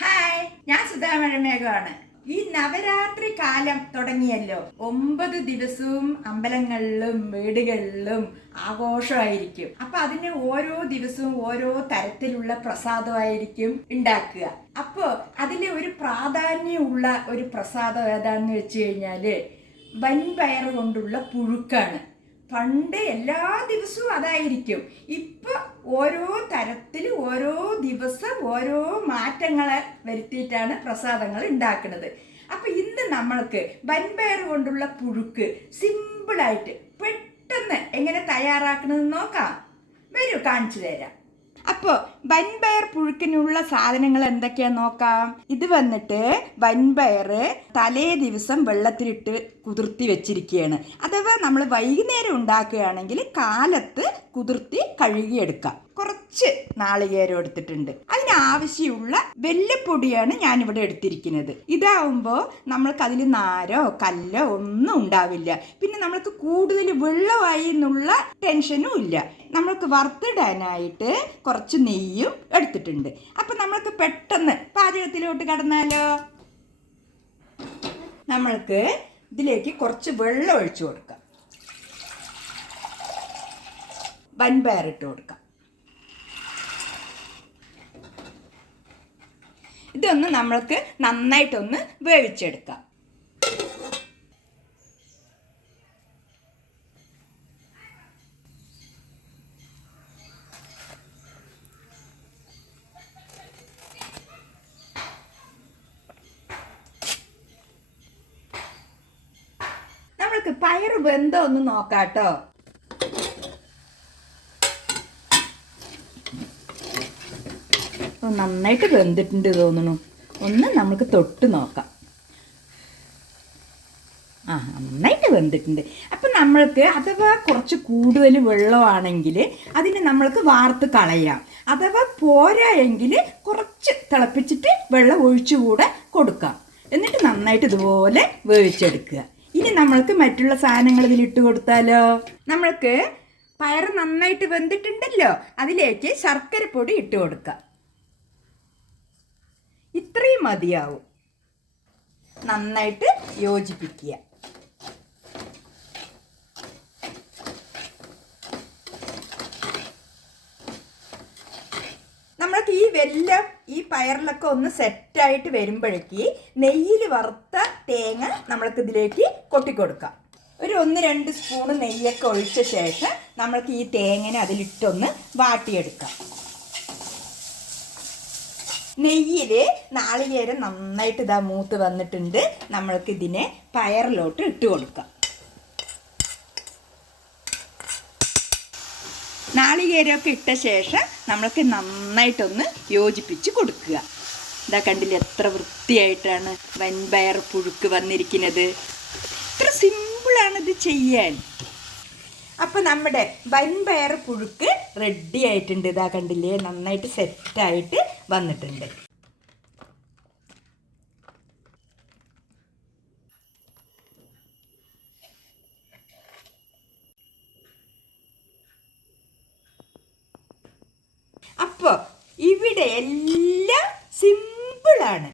Hi, ഞാൻ സുധാമഴമേഘമാണ്. ഈ നവരാത്രി കാലം തുടങ്ങിയല്ലോ. 9 ദിവസവും അമ്പലങ്ങളിലും വീടുകളിലും ആഘോഷമായിരിക്കും. അപ്പൊ അതിന് ഓരോ ദിവസവും ഓരോ തരത്തിലുള്ള പ്രസാദമായിരിക്കും ഉണ്ടാക്കുക. അപ്പോ അതിലെ ഒരു പ്രാധാന്യമുള്ള ഒരു പ്രസാദം ഏതാണെന്ന് വെച്ച് കഴിഞ്ഞാല് വൻപയർ കൊണ്ടുള്ള പുഴുക്കാണ്. പണ്ട് എല്ലാ ദിവസവും അതായിരിക്കും. ഇപ്പൊ ഓരോ തരത്തിൽ ഓരോ ദിവസം ഓരോ മാറ്റങ്ങളെ വരുത്തിയിട്ടാണ് പ്രസാദങ്ങൾ ഉണ്ടാക്കുന്നത്. അപ്പൊ ഇന്ന് നമ്മൾക്ക് വൻപയർ കൊണ്ടുള്ള പുഴുക്ക് സിമ്പിളായിട്ട് പെട്ടെന്ന് എങ്ങനെ തയ്യാറാക്കണമെന്ന് നോക്കാം. വരൂ, കാണിച്ചു തരാം. അപ്പോൾ വൻപയർ പുഴുക്കിനുള്ള സാധനങ്ങൾ എന്തൊക്കെയാന്ന് നോക്കാം. ഇത് വന്നിട്ട് വൻപയർ തലേ ദിവസം വെള്ളത്തിലിട്ട് കുതിർത്തി വെച്ചിരിക്കുകയാണ്. അഥവാ നമ്മൾ വൈകുന്നേരം ഉണ്ടാക്കുകയാണെങ്കിൽ കാലത്ത് കുതിർത്തി കഴുകിയെടുക്കാം. കുറച്ച് നാളികേരം എടുത്തിട്ടുണ്ട്. അതിനാവശ്യമുള്ള വെല്ലപ്പൊടിയാണ് ഞാനിവിടെ എടുത്തിരിക്കുന്നത്. ഇതാവുമ്പോൾ നമ്മൾക്ക് അതിൽ നാരോ കല്ലോ ഒന്നും ഉണ്ടാവില്ല. പിന്നെ നമ്മൾക്ക് കൂടുതൽ വെള്ളമായി എന്നുള്ള ടെൻഷനും ഇല്ല. നമ്മൾക്ക് വറുത്തിടാനായിട്ട് കുറച്ച് നെയ്യും എടുത്തിട്ടുണ്ട്. അപ്പം നമ്മൾക്ക് പെട്ടെന്ന് പാചകത്തിലോട്ട് കടന്നാലോ. നമ്മൾക്ക് ഇതിലേക്ക് കുറച്ച് വെള്ളം ഒഴിച്ചു കൊടുക്കാം. വൻപയർ ഇട്ട് കൊടുക്കാം. ഇതൊന്ന് നമ്മൾക്ക് നന്നായിട്ടൊന്ന് വേവിച്ചെടുക്കാം. നമ്മൾക്ക് പയറ് വെന്തോ ഒന്ന് നോക്കാട്ടോ. നന്നായിട്ട് വെന്തിട്ടുണ്ട് തോന്നുന്നു. ഒന്ന് നമുക്ക് തൊട്ട് നോക്കാം. നന്നായിട്ട് വെന്തിട്ടുണ്ട്. അപ്പം നമ്മൾക്ക് അഥവാ കുറച്ച് കൂടുതൽ വെള്ളമാണെങ്കിൽ അതിന് നമ്മൾക്ക് വാർത്ത് കളയാം. അഥവാ പോരാ എങ്കിൽ കുറച്ച് തിളപ്പിച്ചിട്ട് വെള്ളം ഒഴിച്ചുകൂടെ കൊടുക്കാം. എന്നിട്ട് നന്നായിട്ട് ഇതുപോലെ വേവിച്ചെടുക്കുക. ഇനി നമ്മൾക്ക് മറ്റുള്ള സാധനങ്ങൾ ഇതിലിട്ട് കൊടുത്താലോ. നമ്മൾക്ക് പയർ നന്നായിട്ട് വെന്തിട്ടുണ്ടല്ലോ, അതിലേക്ക് ശർക്കര പൊടി ഇട്ട് കൊടുക്കാം. ഇത്രയും മതിയാവും. നന്നായിട്ട് യോജിപ്പിക്കുക. നമ്മൾക്ക് ഈ വെല്ലം ഈ പയറിലൊക്കെ ഒന്ന് സെറ്റായിട്ട് വരുമ്പോഴേക്ക് നെയ്യിൽ വറുത്ത തേങ്ങ നമ്മൾക്ക് ഇതിലേക്ക് കൊട്ടിക്കൊടുക്കാം. ഒരു 1-2 സ്പൂണ് നെയ്യൊക്കെ ഒഴിച്ച ശേഷം നമ്മൾക്ക് ഈ തേങ്ങനെ അതിലിട്ടൊന്ന് വാട്ടിയെടുക്കാം. നെയ്യിൽ നാളികേരം നന്നായിട്ട് ഇതാ മൂത്ത് വന്നിട്ടുണ്ട്. നമ്മൾക്ക് ഇതിനെ പയറിലോട്ട് ഇട്ട് കൊടുക്കാം. നാളികേരമൊക്കെ ഇട്ട ശേഷം നമ്മൾക്ക് നന്നായിട്ടൊന്ന് യോജിപ്പിച്ച് കൊടുക്കുക. ഇതാ കണ്ടില്ലേ, എത്ര വൃത്തിയായിട്ടാണ് വൻപയർ പുഴുക്ക് വന്നിരിക്കുന്നത്. ഇത്ര സിമ്പിളാണിത് ചെയ്യാൻ. അപ്പം നമ്മുടെ വൻപയർ പുഴുക്ക് റെഡി ആയിട്ടുണ്ട്. ഇതാ കണ്ടില്ലേ, നന്നായിട്ട് സെറ്റായിട്ട് വന്നിട്ടുണ്ട്. അപ്പോൾ ഇവിടെ എല്ലാം സിമ്പിളാണ്.